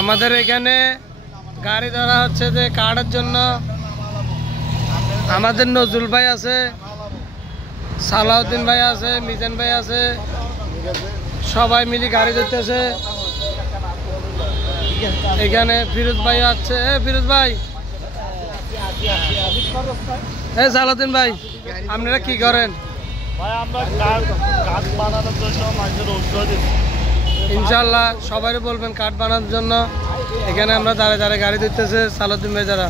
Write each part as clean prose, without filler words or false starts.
আমাদের এখানে গাড়ি ধরা হচ্ছে যে কার্ডের জন্য। আমাদের নজরুল ভাই আছে, সালাউদ্দিন ভাই আছে, মিজান ভাই আছে, সবাই মিলে গাড়ি ধরতেছে। এখানে ফিরোজ ভাই আছে। ফিরোজ ভাই, সালাউদ্দিন ভাই, আপনারা কি করেন? ইনশাল্লাহ সবাই বলবেন কাঠ বানানোর জন্য। এখানে আমরা দাঁড়িয়ে দাঁড়িয়ে গাড়ি দিতেছে সালাউদ্দিন ভাই যারা।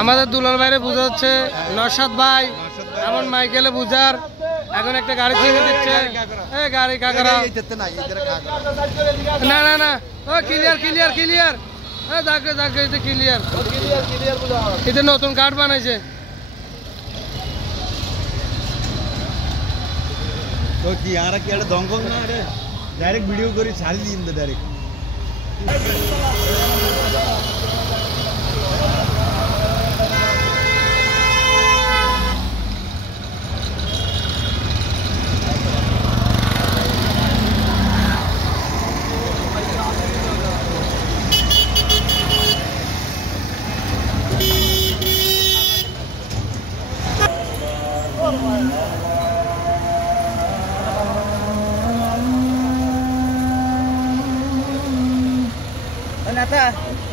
আমাদের দুলাল ভাইরে বুঝা হচ্ছে নরসাদ ভাই এমন মাইকেলে বুঝার এখন একটা গাড়ি ছেড়ে দিচ্ছে। গাড়ি কাকারা না না না, ও ক্লিয়ার ক্লিয়ার ক্লিয়ার, দেখে দেখে ক্লিয়ার। এটা নতুন কাঠ বানাইছে। তো কি আর কি একটা দঙ্গল না রে, ডাইরেক্ট ভিডিও করে ছাড়ি দিন তো ডাইরেক্ট। Nata